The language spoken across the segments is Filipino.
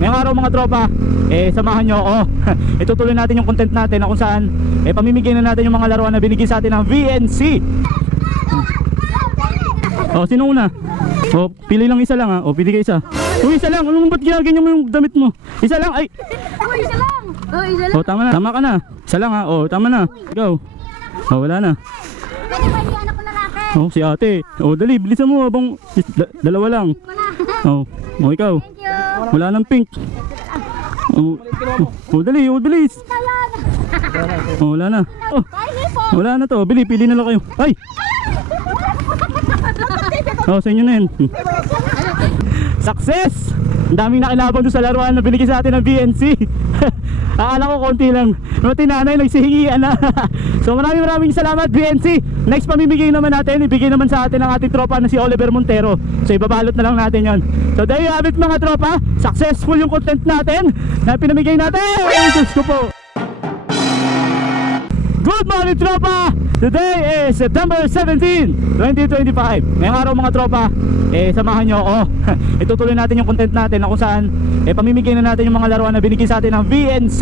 Ngayong araw mga tropa, samahan nyo ako. Itutuloy natin yung content natin na kung saan pamimigay na natin yung mga laruan na binigay sa atin ng VNC. Sino una? Pili lang isa lang ha. Pili ka isa. Isa lang. Ano ba't ginaganyan mo yung damit mo? Isa lang. Ay. Isa lang. Isa lang. Tama na. Tama ka na. Isa lang ha. Tama na. Ikaw. Wala na. Pwede ba yung anak ko lalaki? Si ate. Dali. Bilisan mo habang dalawa lang. Ikaw. Thank you. Wala nang pink. Dali. Bilis. Wala na. Wala na to. Pili na lang kayo. Ay. Sa inyo na yun. Success! Ang daming nakilaban doon sa laruan na binigay sa atin ng VNC. Akala ko konti lang. Mati nanay nagsihingian na. So maraming salamat VNC. Next pamimigay naman natin, ibigay naman sa atin ang ating tropa na si Oliver Montero. So ibabalot na lang natin yon. So there you have it mga tropa. Successful yung content natin na pinamigay natin. Diyos ko po. Good morning tropa! Today is September 17, 2025. Ngayong araw mga tropa, samahan nyo ako. Itutuloy natin yung content natin na kung saan pamimigay na natin yung mga laruan na binigay sa atin ng VNC.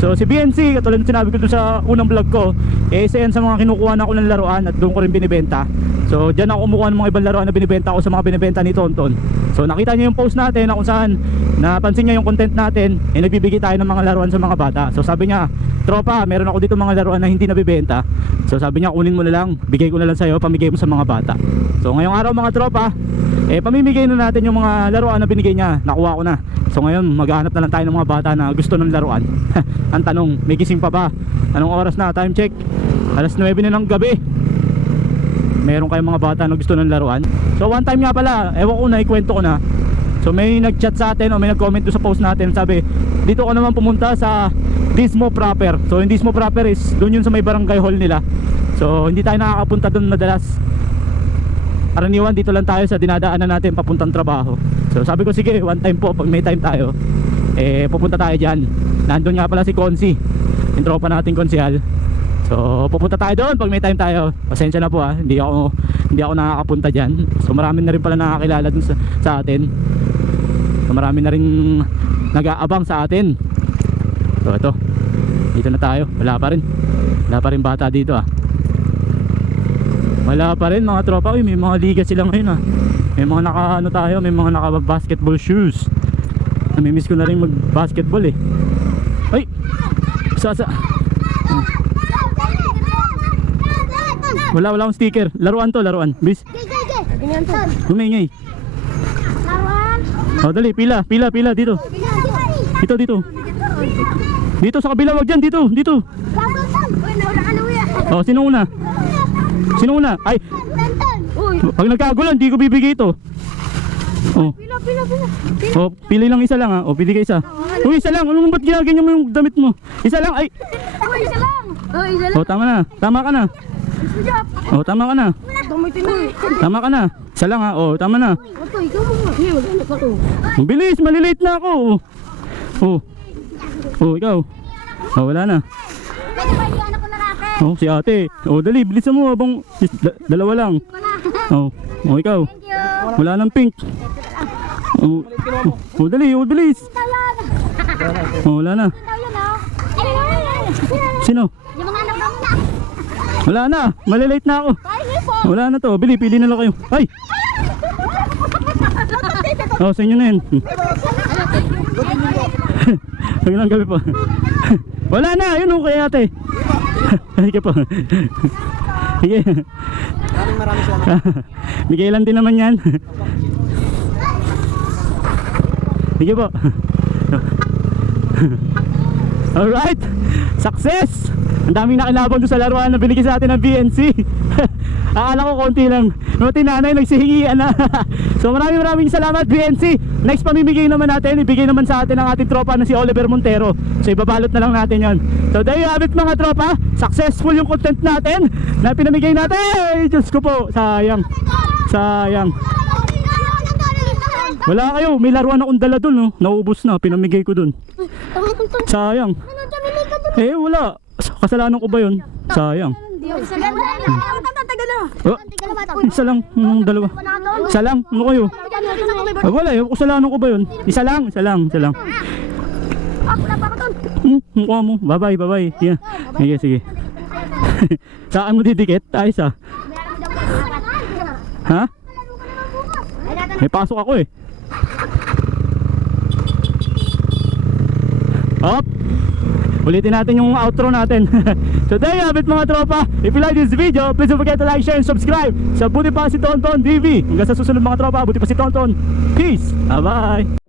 So si VNC, katulad ng sinabi ko dun sa unang vlog ko, isa yan sa mga kinukuha na ko ng laruan at doon ko rin binibenta. So dyan ako kumukuha ng mga ibang laruan na binibenta ko sa mga binibenta ni Tonton. So nakita nyo yung post natin na kung saan napansin niya yung content natin, nagbibigay tayo ng mga laruan sa mga bata. So sabi niya, tropa, meron ako dito mga laruan na hindi nabibenta. So sabi niya, kunin mo na lang, bigay ko na lang sa'yo, pamigay mo sa mga bata. So ngayong araw mga tropa, pamimigay na natin yung mga laruan na binigay niya. Nakuha ko na. So ngayon maghahanap na lang tayo ng mga bata na gusto ng laruan. Ang tanong, may gising pa ba? Anong oras na? Time check, alas 9 na ng gabi. Meron kayong mga bata na gusto ng laruan. So one time nga pala, ewan ko na, ikwento ko na. So may nag-chat sa atin o may nag-comment doon sa post natin. Sabi, dito ka naman pumunta sa Dismo Proper. So yung Dismo Proper is doon yun sa may barangay hall nila. So hindi tayo nakakapunta doon madalas. Karaniwan dito lang tayo sa dinadaanan natin papuntang trabaho. So sabi ko, sige, one time po, pag may time tayo, pupunta tayo dyan. Nandun nga pala si Consi, yung tropa nating konsihal. So pupunta tayo doon pag may time tayo. Pasensya na po hindi ako nakakapunta dyan. So marami na rin pala nakakilala dun sa atin. So marami na rin nag-aabang sa atin. So ito, dito na tayo. Wala pa rin bata dito Wala pa rin mga tropa. May mga liga sila ngayon May mga may mga naka basketball shoes. Namimiss ko na rin mag basketball Ay! Wala akong sticker. Laruan to, laruan. Bis. Gumingay. Laruan. Dali, pila dito. Dito. Dito sa kabila, wag dyan, dito. Sino una? Ay. Pag nagkagulan, di ko bibigay ito. Pila. Pili lang isa lang ha. Pili ka isa. Isa lang. Ano ba't ginaganyan mo yung damit mo? Isa lang. Ay. Isa lang. Tama na. Tama ka na. Tama ka na. Tama ka na. Isa lang ha. Tama na. Bilis, malilate na ako. Ikaw. Wala na. Pwede ba yung anak ko lalaki? Si ate. Dali, bilisan mo habang dalawa lang. Ikaw. Thank you. Wala nang pink. Dali, bilis. Wala na. Sino? Yung mga anak ko na. Wala na, malilate na ako. Wala na to, pili na lang kayo. Ay! Sa inyo na yun. Magandang gabi po. Wala na, yun kay ate. Sige po. Sige. Maraming salamat. Bigay lang din naman yan. Sige po. Alright, success! Ang daming nakilaban doon sa laruan na binigay sa atin ng VNC. Akala ko konti lang. Mati nanay nagsihingian na. So maraming salamat VNC. Next pamimigay naman natin, ibigay naman sa atin ang ating tropa na si Oliver Montero. So ibabalot na lang natin yon. So there you have it mga tropa. Successful yung content natin na pinamigay natin. Diyos ko po, sayang. Wala kayo, may laruan akong dala dun naubos na, pinamigay ko dun. Sayang. Wala. Kasalanan ko ba yun? Sayang. Oh, isa lang, dalawa. Isa lang, ano kayo? Wala eh, kasalanan ko ba yun? Isa lang. Mukha mo, bye bye. Yeah. Sige. Saan mo didikit? Ayos ah. Ha? May pasok ako eh. Up! Ulitin natin yung outro natin. So there you have it mga tropa. If you like this video, please don't forget to like, share, and subscribe sa Buti Pa Si Tonton TV. Hanggang sa susunod mga tropa, Buti Pa Si Tonton. Peace! Bye bye!